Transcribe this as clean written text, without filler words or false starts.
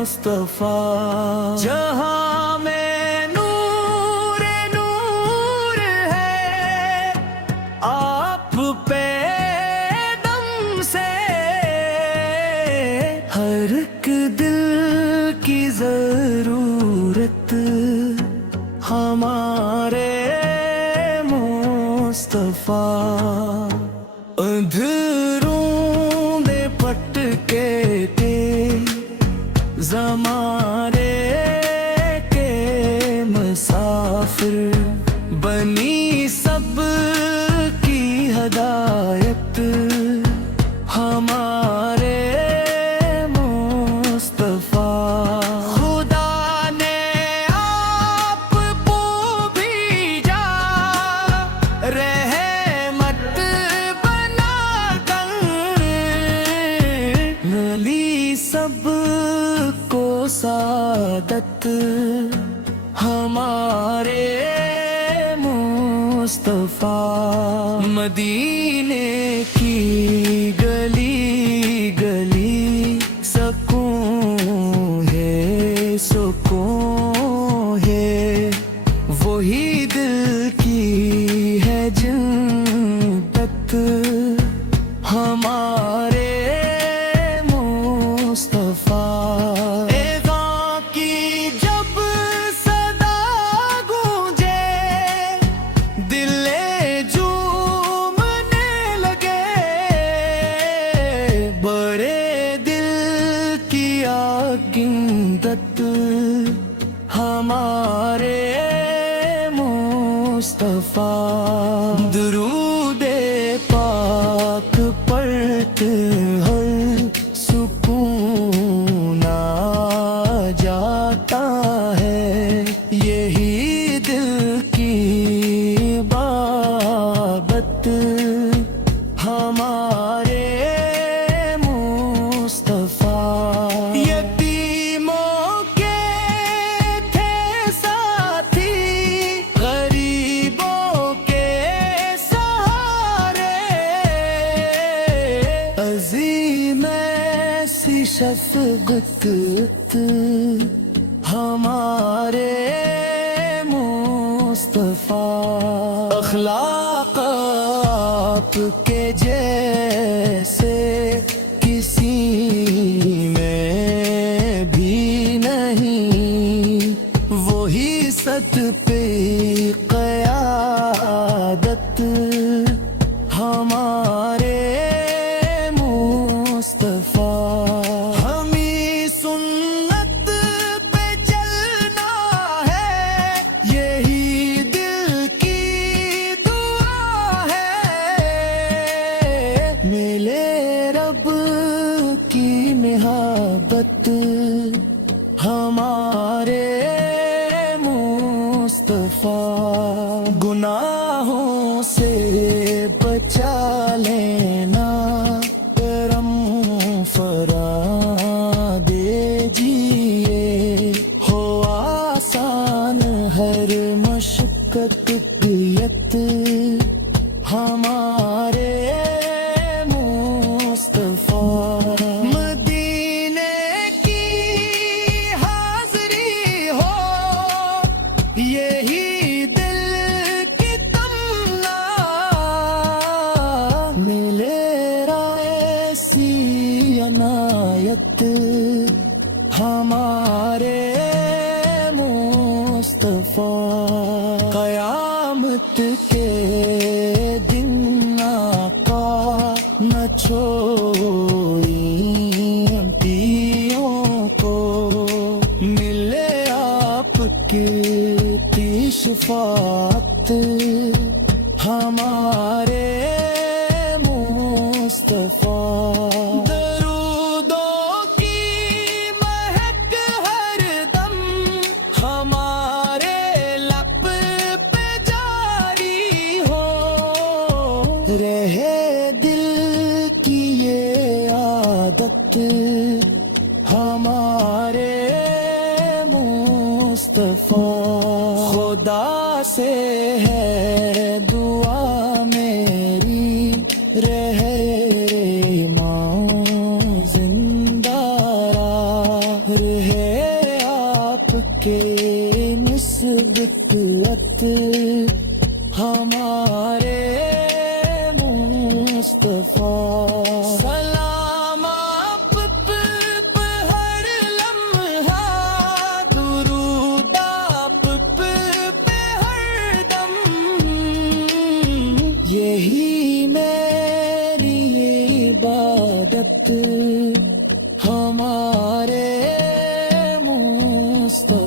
मुस्तफा जहां में नूर नूर है आप पे दम से हर एक दिल की जरूरत हमारे मुस्तफा अंधेरों दे पटके ते ज़माने के मुसाफिर बनी सब की हदायत हमारे मुस्तफा खुदा ने आपको भेजा रहमत बना कर मिली सब को सादत हमारे मुस्तफा मदीने की गली गली सुकून है वही दिल की है जन्नत हमारे मुस्तफा एज़ां की जब सदा गूंजे दिले झूमने लगे बड़े दिल की आगिंदत हमारे मुस्तफा दुरूदे पाक पढ़ते हर सुकून आ जाता है यही दिल की बाबत हमारे मुस्तफा यतीमों के थे साथी गरीबों के सहारे अज़ीम ऐसी शफ़क़त हमारे मुस्तफा अखलाक आपके जैसे किसी में भी नहीं वही सत पे क़यादत हमारे मुस्तफा हमी सुन्नत पे चलना है यही दिल की दुआ है मिले रब की मोहब्बत हमारे मुस्तफा गुनाहों से बचा लेना करम फरा दीजिए हो आसान हर मशक्क़त दियत हमारे मुस्तफा मदीने की हाज़री हो यही दिल की तमन्ना मिले ऐसी अनायत हमारे मुस्तफा क़यामत के दिन आका न छोड़ी अम्बियों को मिले आपकी शफ़ाअत हमारे मुस्तफा दरूदों की महक हरदम हमारे लब पे जारी हो रहे दिल की ये आदत हमारे मुस्तफा खुदा से है दुआ मेरी रहे रे माँ जिंदा रहे بطلت ہمارے مصطفیٰ سلام آپ پہ ہر لمحہ درود آپ پہ ہر دم یہی میری عبادت ہمارے مصطفیٰ